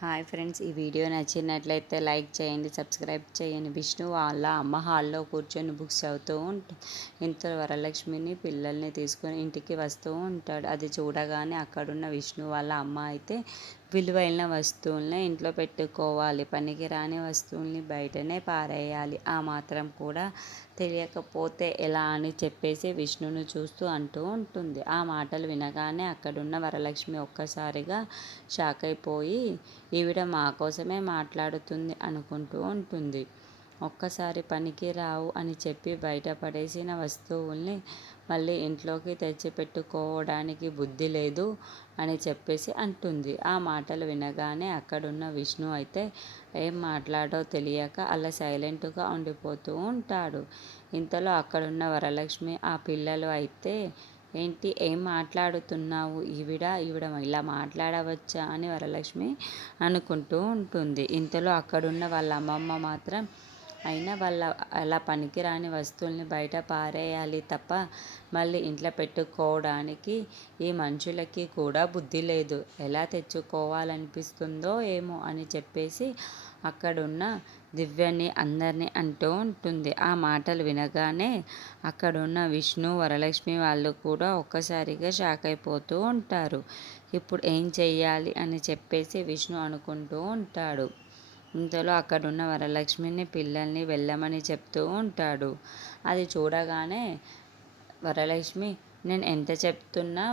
Hi friends, ఈ video నచ్చినట్లయితే like చేయండి, సబ్స్క్రైబ్ చేయండి. విష్ణు వాళ్ళ అమ్మ హాల్లో కూర్చొని బుక్స్ చదువుతూ ఉంటుంది. ఇంతలో వరలక్ష్మిని పిల్లల్ని తీసుకొని ఇంటికి వస్తూ ఉంటాడు. అది చూడగానే అక్కడున్న విష్ణు వాళ్ళ అమ్మ అయితే విలువైన వస్తువుల్ని ఇంట్లో పెట్టుకోవాలి, పనికిరాని వస్తువుల్ని బయటనే పారేయాలి, ఆ మాత్రం కూడా తెలియకపోతే ఎలా అని చెప్పేసి విష్ణును చూస్తూ అంటూ ఉంటుంది. ఆ మాటలు వినగానే అక్కడున్న వరలక్ష్మి ఒక్కసారిగా షాక్ అయిపోయి ఈవిడ మా కోసమే మాట్లాడుతుంది అనుకుంటూ ఉంటుంది. ఒక్కసారి పనికి రావు అని చెప్పి బయటపడేసిన వస్తువుల్ని మళ్ళీ ఇంట్లోకి తెచ్చిపెట్టుకోవడానికి బుద్ధి లేదు అని చెప్పేసి అంటుంది. ఆ మాటలు వినగానే అక్కడున్న విష్ణు అయితే ఏం మాట్లాడో తెలియక అలా సైలెంట్గా ఉండిపోతూ ఉంటాడు. ఇంతలో అక్కడున్న వరలక్ష్మి ఆ పిల్లలు అయితే ఏంటి ఏం మాట్లాడుతున్నావు, ఈవిడ ఇలా మాట్లాడవచ్చా అని వరలక్ష్మి అనుకుంటూ ఉంటుంది. ఇంతలో అక్కడున్న వాళ్ళ అమ్మమ్మ మాత్రం అయినా వాళ్ళ అలా పనికిరాని వస్తువుల్ని బయట పారేయాలి తప్ప మళ్ళీ ఇంట్లో పెట్టుకోవడానికి ఈ మనుషులకి కూడా బుద్ధి లేదు, ఎలా తెచ్చుకోవాలనిపిస్తుందో ఏమో అని చెప్పేసి అక్కడున్న దివ్యని అందరినీ అంటూ ఉంటుంది. ఆ మాటలు వినగానే అక్కడున్న విష్ణు వరలక్ష్మి వాళ్ళు కూడా ఒక్కసారిగా షాక్ అయిపోతూ ఉంటారు. ఇప్పుడు ఏం చెయ్యాలి అని చెప్పేసి విష్ణు అనుకుంటూ ఉంటాడు. ఇంతలో అక్కడున్న వరలక్ష్మిని పిల్లల్ని వెళ్ళమని చెప్తూ ఉంటాడు. అది చూడగానే వరలక్ష్మి, నేను ఎంత చెప్తున్నా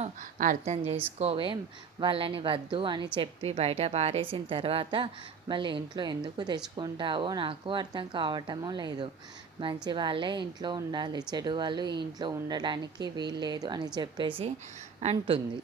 అర్థం చేసుకోవేం, వాళ్ళని వద్దు అని చెప్పి బయట పారేసిన తర్వాత మళ్ళీ ఇంట్లో ఎందుకు తెచ్చుకుంటావో నాకు అర్థం కావటమో లేదు. మంచి వాళ్ళే ఇంట్లో ఉండాలి, చెడు వాళ్ళు ఈ ఇంట్లో ఉండడానికి వీల్లేదు అని చెప్పేసి అంటుంది.